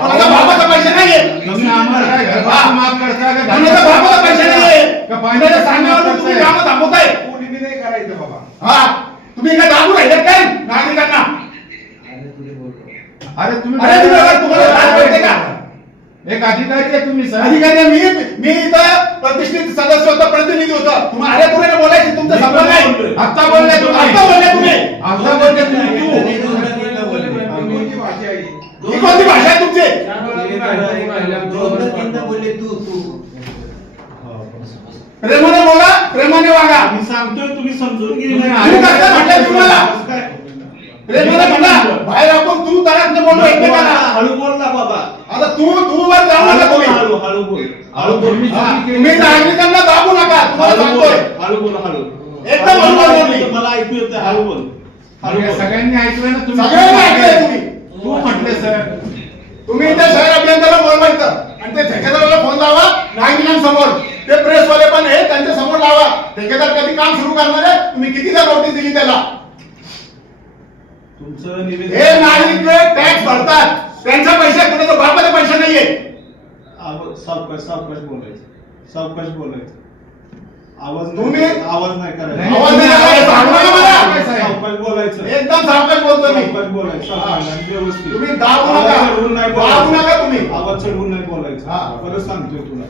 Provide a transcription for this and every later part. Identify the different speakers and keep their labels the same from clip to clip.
Speaker 1: कोणाचा बापाचा पैसे नाहीये.
Speaker 2: माफ करता का?
Speaker 1: कोणाचा बापाचा पैसे नाहीये.
Speaker 2: का? पाणी
Speaker 1: कोणाच्या सांगण्यावर तुम्ही कामं थांबवताय.
Speaker 3: कोणी बी नाही करायचं बाबा.
Speaker 1: हा. तुम्ही काय दाबून राहिले काय? नागरिकांना.
Speaker 2: अरे तुम्ही
Speaker 1: अरे तुम्ही तुम्हाला का?
Speaker 2: एक अधिकारी आहे तुम्ही सर.
Speaker 1: अधिकारी मी. मी इथं प्रतिष्ठित सदस्य होतो प्रतिनिधी होतो. तुम्ही अरे तुला बोलायची तुमचा संबंध नाही.
Speaker 2: आता बोलले तुम्ही.
Speaker 1: आता बोलले तुम्ही.
Speaker 2: आता बोलले तुम्ही. तू
Speaker 3: कोणती भाषा आहे ही?
Speaker 1: ही कोणती भाषा आहे तुमची
Speaker 4: बोलले तू तू
Speaker 1: प्रेमाने बोला प्रेमाने वागा.
Speaker 5: मी सांगतोय तुम्ही समजून
Speaker 1: म्हटलं तुम्हाला? प्रेमाने म्हणा बाहेर आपण तू बोललो एकमेकांना
Speaker 5: हळू बोल ना बाबा.
Speaker 1: आता तू तू वर जाऊ नका
Speaker 5: हळू बोल,
Speaker 1: तुम्ही.
Speaker 5: हळू हळू बोल.
Speaker 2: तुम्ही
Speaker 1: नागरिकांना दाबू नका. तुम्हाला
Speaker 5: हळू बोल
Speaker 1: सांगतोय.
Speaker 5: हळू बोल हळू
Speaker 1: एकदम बरोबर बोलली.
Speaker 5: मला ऐकू येतं हळू बोल. हळू बोल
Speaker 2: सगळ्यांनी ऐकलं ना तुम्ही.
Speaker 1: सगळ्यांनी तुम्ही
Speaker 2: तू म्हटले सर
Speaker 1: तुम्ही त्या शहर अभियंत्याला बोलवायचं आणि ते ठेकेदाराला फोन लावा नागरिकांसमोर. ते प्रेसवाले पण आहे त्यांच्यासमोर लावा. ठेकेदार कधी काम सुरू करणार आहे? तुम्ही कितीदा नोटीस दिली त्याला?
Speaker 5: तुमचं निवेदन
Speaker 1: हे नागरिक टॅक्स भरतात त्यांच्या पैसे कुणाचा बापाचे पैसे नाहीये.
Speaker 5: आवाज- सावकाश सावकाश बोलायचं सावकाश बोलायचं आवाज नाही-
Speaker 1: तुम्ही-
Speaker 5: आवाज नाही करायचा.
Speaker 1: आवाज नाही करायचा. सांगू नका मला.
Speaker 5: सावकाश बोलायचं.
Speaker 1: एकदम सावकाश बोलतो मी.
Speaker 5: सावकाश बोलायचं सावकाश आणि व्यवस्थित
Speaker 1: तुम्ही दाबू
Speaker 5: आवाज
Speaker 1: नका.
Speaker 5: चढवून नाही
Speaker 1: दाबू
Speaker 5: बोलायचं.
Speaker 1: नका तुम्ही.
Speaker 5: आवाज चढवून नाही बोलायचं
Speaker 1: हा.
Speaker 5: परत सांगतोय तुला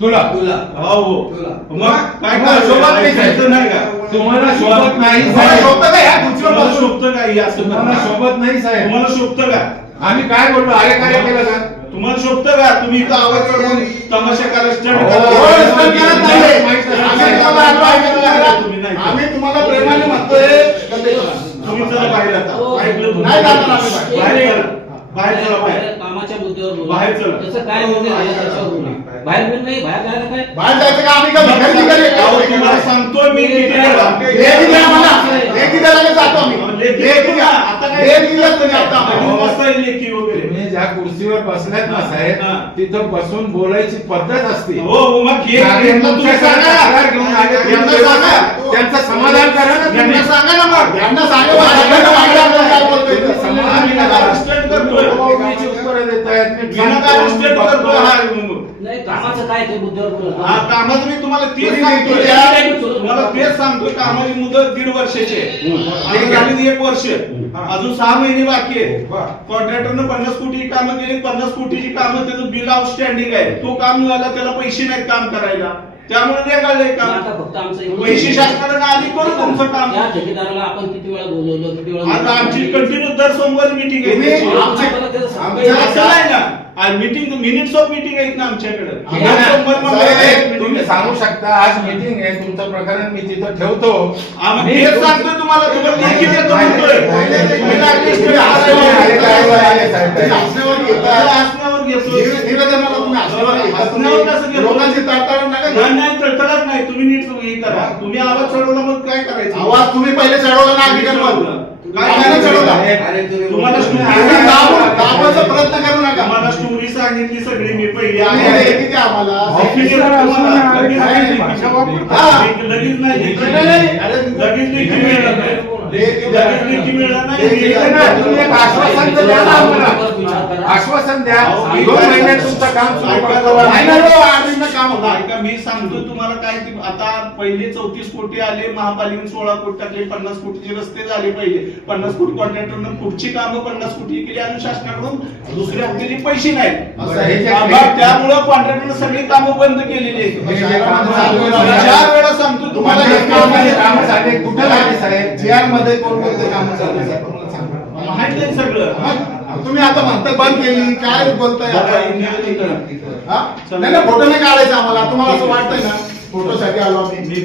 Speaker 2: तुला
Speaker 4: तुला
Speaker 5: हो हो
Speaker 4: तुला.
Speaker 5: मग काय
Speaker 2: तुम्हाला शोभत नाही
Speaker 5: ऐकायचं नाही का
Speaker 2: तुम्हाला शोभत नाही
Speaker 1: तुम्हाला
Speaker 2: साहेब
Speaker 1: शोभतं का ह्या खुर्चीवर
Speaker 5: तुम्हाला
Speaker 1: बसून?
Speaker 5: शोभतं का हे असं
Speaker 2: तुम्हाला
Speaker 5: करणं?
Speaker 2: शोभत नाही साहेब
Speaker 5: तुम्हाला शोभतं का
Speaker 2: आम्ही काय बोललो अरे काय केलं का
Speaker 5: तुम्हाला शोभतं का तुम्ही इथं आवाज चढवून तमाशा करा स्टंट
Speaker 2: हो,
Speaker 1: हो,
Speaker 5: करा
Speaker 1: रस्ता करत
Speaker 2: नाही.
Speaker 1: आम्ही तुम्हाला
Speaker 5: नाही.
Speaker 1: आम्ही प्रेमाने म्हणतोय का ते करा.
Speaker 5: तुम्ही चला बाहेर आता ऐकलं तुम्ही.
Speaker 1: नाही जाणार आम्ही बाहेर.
Speaker 5: चला बाहेर
Speaker 6: कामाच्या मुद्द्यावर बोला.
Speaker 5: बाहेर चला.
Speaker 6: त्याचं काय मुद्दे आहे त्याच्यावर बोला. बाहेर बिल नाही बाहेर जायला काय
Speaker 1: बाहेर जायचं का आम्ही का भिकारी भिकारी आहे
Speaker 5: अहो,
Speaker 1: का?
Speaker 5: तुम्हाला सांगतोय मी किती वेळा.
Speaker 1: लेखी द्या आम्हाला. लेखी द्यायला का जातो आम्ही
Speaker 5: लेखी
Speaker 1: लेखी द्या.
Speaker 5: आता काय?
Speaker 1: लेखी द्या तुम्ही आता आम्हाला.
Speaker 5: नवीन बसता येईल लेखी वगैरे
Speaker 2: तुम्ही ज्या खुर्चीवर बसल्यात ना साहेब
Speaker 5: हा.
Speaker 2: तिथं बसून बोलायची पद्धत असते
Speaker 5: हो हो, मग
Speaker 2: घेऊन आले. त्यांचं समाधान करा ना
Speaker 1: यांना
Speaker 2: तुम्ही.
Speaker 1: सांगा ना मग यांना सांगा बा, सगळ्यांना मागे आपण काय बोलतोय ते.
Speaker 2: समाधान
Speaker 5: आम्ही
Speaker 2: करा.
Speaker 5: काय स्टंट करतोय?
Speaker 2: तुम्हीची उत्तरं देतायत, मी
Speaker 5: विना काय स्टेट करतोय हा
Speaker 6: नाही कामाचं
Speaker 5: हा मी तुम्हाला तेच
Speaker 1: द्या.
Speaker 5: तुम्हाला तेच सांगतोय कामाची मुदत दीड वर्षाची आहे. आणि झाली एक वर्ष. अजून सहा महिने बाकी आहे कॉन्ट्रॅक्टरनं पन्नास कोटी कामं केली पन्नास कोटीची कामं त्याचं बिल आउटस्टँडिंग आहे. तो काम मिळाला त्याला पैसे नाहीत काम करायला. त्यामुळे काम. पैसे शासनानं आधी करू तुमचं काम?
Speaker 6: या ठेकेदाराला आपण किती वेळा बोलवलं किती वेळा
Speaker 5: आता आमची कंटिन्यू दर सोमवारी मिटिंग आहे.
Speaker 1: आमचे-
Speaker 5: ना मिटिंग मिनिट्स ऑफ मिटिंग आहेत ना आमच्याकडे.
Speaker 2: तुम्ही. सांगू शकता आज मीटिंग आहे तुमचं प्रकरण मी तिथं ठेवतो.
Speaker 5: आम्ही तेच सांगतोय तुम्हाला?
Speaker 1: लोकांची नका
Speaker 5: नाही
Speaker 1: घेऊ.
Speaker 5: नाही. तुम्ही नीट हे करा. तुम्ही आवाज चढवला मग काय करायचं?
Speaker 1: आवाज तुम्ही पहिले चढवला
Speaker 5: काय
Speaker 1: आम्ही दाबायचा प्रयत्न करू नका
Speaker 5: तुम्हाला स्टोरी सांगितली सगळी मी पहिली
Speaker 1: आम्हाला?
Speaker 5: लगेच नाही.
Speaker 1: हा.
Speaker 5: लगेच नाही.
Speaker 1: नाही, नाही,
Speaker 5: नाही नाही
Speaker 2: आश्वासन द्या दोन
Speaker 5: काय-
Speaker 2: महिन्यात तुमचं काम.
Speaker 1: नाही, नाही, हो, काम
Speaker 5: मी सांगतो तुम्हाला काय आता पहिले चौतीस कोटी आले महापालिकेने सोळा कोटी टाकले पन्नास कोटीचे रस्ते झाले पहिले. पन्नास कोटी कॉन्ट्रॅक्टरनं पुढची कामं पन्नास कोटी केली आणि शासनाकडून दुसऱ्या हप्त्याचे पैसे नाहीत.
Speaker 2: हे
Speaker 5: आम्हा- त्यामुळं कॉन्ट्रॅक्टरनं सगळी कामं बंद केलेली आहेत.
Speaker 2: जे
Speaker 5: सांगतो तुम्हाला काम
Speaker 2: झाले कुठं साहेब?
Speaker 1: JR मध्ये कोणकोणते कामं चालू.
Speaker 5: माहीत आहे सगळं.
Speaker 1: तुम्ही आता म्हणता बंद केली. काय बोलताय? नाही नाही फोटो नाही काढायचा आम्हाला. तुम्हाला असं वाटतंय ना? फोटोसाठी आलो आम्ही.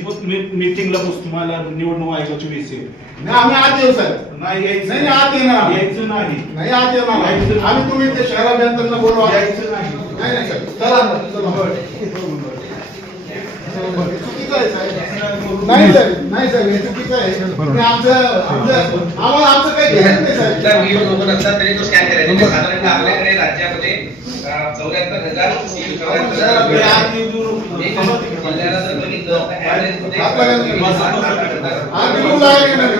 Speaker 5: मीटिंगला बस तुम्हाला निवडणूक आयोगाची वीस.
Speaker 1: नाही आम्ही आज येऊ सर
Speaker 5: नाही यायचं
Speaker 1: नाही, आज येणार.
Speaker 5: यायचं नाही.
Speaker 1: नाही आज येणार. आम्ही. तुम्ही ते शहर अभियंत्यांना बोलवा.
Speaker 5: यायचं नाही.
Speaker 1: नाही सर चला ना, चला. हे चुकीचं आहे साहेब. नाही सर नाही हे आहे. तुम्ही आमचं आमचं आम्हाला आमचं काही घेत नाही
Speaker 7: कुठला
Speaker 1: साहेब
Speaker 7: व्हिडिओ बघत असला तरी तो स्कॅन करायचा. म्हणजे साधारणतः आपल्याकडे राज्यामध्ये चौऱ्याहत्तर हजार जर बघितलं तर
Speaker 1: आहे की नाही?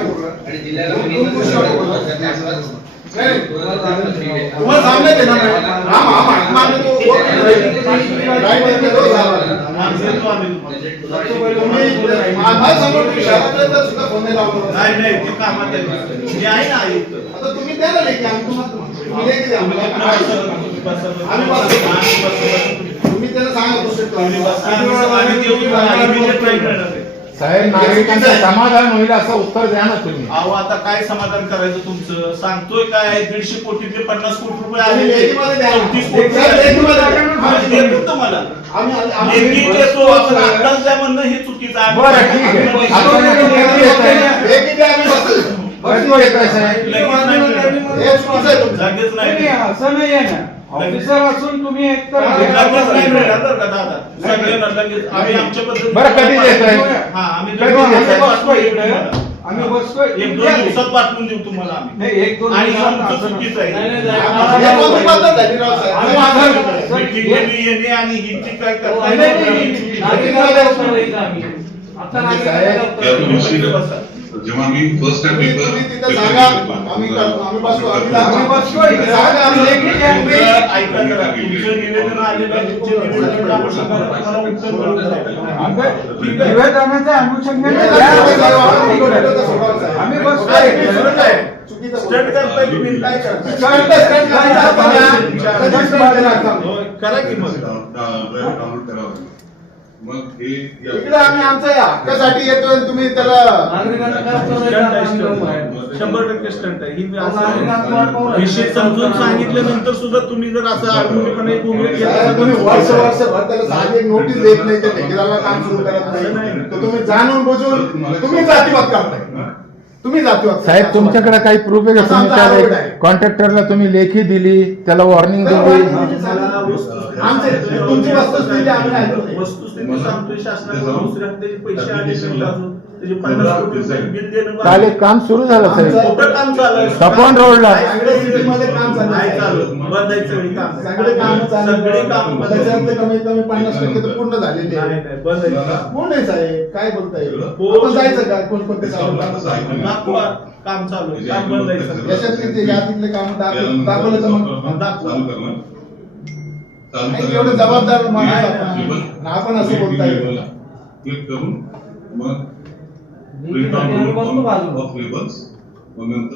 Speaker 7: आणि जिल्ह्याला बघितलं तर आसपास
Speaker 1: तुम्हाला सांगण्यात येणार नाही. आम- आम- आम्ही तो right आहे ते रोज झाला.
Speaker 5: आम्ही देतो आम्ही तुम्हाला.
Speaker 1: तुम्ही माझ्यासमोर तुम्ही शहरातल्या सुद्धा फोन नाही लावला.
Speaker 5: नाही नाही ते कामात आहे मी आहे ना आयुक्त
Speaker 1: आता तुम्ही द्या ना लेखी आम्ही तुम्हाला तुम्ही लेखी द्या. आम्ही बसतो. त्याला सांगा दुसरे
Speaker 5: तुम्ही बसा. आम्ही देऊ करणार.
Speaker 2: साहेब नागरिकांचं समाधान होईल असं उत्तर द्या ना तुम्ही.
Speaker 5: अहो आता काय समाधान करायचं तुमचं? सांगतोय काय? दीडशे कोटीतले पन्नास कोटी रुपये आले.
Speaker 1: लेखीमध्ये द्या.
Speaker 5: चौतीस कोटी
Speaker 1: लेखी- लेखीमध्ये द्या.
Speaker 5: आम्ही देतो तुम्हाला.
Speaker 1: आम्ही आम्ही-
Speaker 5: लेखी देतो. आपण आत्ताच द्या म्हणणं हे चुकीचं आहे.
Speaker 2: बरं ठीक आहे.
Speaker 1: आम्ही
Speaker 2: साहेब?
Speaker 5: लगेच नाही. लगेच नाही.
Speaker 3: असं नाही आहे ना. ऑफिसर असून तुम्ही एकतर
Speaker 5: लगेच नाही मिळणार बरं का दादा सगळ्यांना लगेच आम्ही आमच्या पद्धतीने
Speaker 2: बरं, कधी देताय?
Speaker 5: हा आम्ही
Speaker 2: कधी देताय?
Speaker 3: आम्ही बसतोय
Speaker 5: एक दोन दिवसात पाठवून देऊ तुम्हाला आम्ही
Speaker 3: नाही एक दोन
Speaker 5: आणि
Speaker 3: दिवसात
Speaker 5: आमचं
Speaker 3: असं
Speaker 5: चुकीचं आहे
Speaker 6: नाही, नाही,
Speaker 1: हे
Speaker 6: नाही.
Speaker 1: कोणती पद्धत आहे, राव साहेब?
Speaker 3: आम्ही
Speaker 1: आम्ही
Speaker 3: आधार-
Speaker 1: आधार-
Speaker 5: मीटिंगमध्ये येणे आणि हिची काय करता
Speaker 3: नाही, नाही, नाही.
Speaker 6: नागरिकांना उत्तर द्यायचं आम्ही. आता नागरिकांना उत्तर
Speaker 4: त्या
Speaker 6: द्यायचं.
Speaker 4: दृष्टीने
Speaker 5: बसा.
Speaker 4: जेव्हा मी फर्स्ट टाइम
Speaker 3: निवेदनाच्या अनुषंगाने
Speaker 1: आम्ही?
Speaker 5: होय, करा की मग
Speaker 4: डाउनलोड करावं मग हे
Speaker 1: इकडे आम्ही आमच्या हक्कासाठी येतोय आणि तुम्ही त्याला
Speaker 6: नागरिकांना काय.
Speaker 5: शंभर टक्के स्टंट आहे. ही मी असं-. विषय समजून सांगितल्यानंतर सुद्धा तुम्ही जर असं
Speaker 1: साहेब, तुम्ही वर्ष वर्षभर त्याला साधी एक नोटीस देत नाही त्या ठेकेदाराला काम सुरू करत नाही. तर तुम्ही जाणून बुजून तुम्ही जातीवाद करताय. तुम्ही करताय.
Speaker 2: साहेब तुमच्याकडे काही प्रूफ आहे का
Speaker 1: असा
Speaker 2: तुम्ही
Speaker 1: आरोप
Speaker 2: त्या
Speaker 1: आहे.
Speaker 2: कॉन्ट्रॅक्टरला तुम्ही लेखी दिली त्याला वॉर्निंग दिली
Speaker 1: वस्तुस्थिती आम्ही ऐकतो नाही.
Speaker 5: वस्तुस्थिती सांगतोय शासनाकडून दुसऱ्या त्याचे पैसे आले अजून त्याचे पन्नास कोटी रुपये बिल देणं बाकी.
Speaker 2: चालेल काम सुरू झालं साहेब
Speaker 5: कुठं काम चालू आहे?
Speaker 2: सपन रोडला
Speaker 1: सगळे सिटीमध्ये काम चालू
Speaker 5: नाही. चालू सगळी काम
Speaker 1: सगळे काम चालू
Speaker 5: सगळे काम बंद आहे.
Speaker 1: त्याच्यातले कमीत कमी पन्नास टक्के तर पूर्ण झालेले
Speaker 5: नाही
Speaker 1: आहे.
Speaker 5: नाही बंद आहे
Speaker 1: कोण आहे साहेब काय बोलताय
Speaker 5: हो.
Speaker 1: आपण जायचं का काम
Speaker 5: दाखवा काम चालू आहे काम बंद आहे सगळं.
Speaker 1: याच्यातले ते यादीतले काम दाखव दाखवलं तर मग
Speaker 5: दाखवा.
Speaker 1: एवढं जबाबदार माणूस आपण. आपण असं बोलताय
Speaker 4: करून मग
Speaker 6: लेखीसाठी आम्ही बसतो बाजूला.
Speaker 4: ऑफ लेबल्स मग नंतर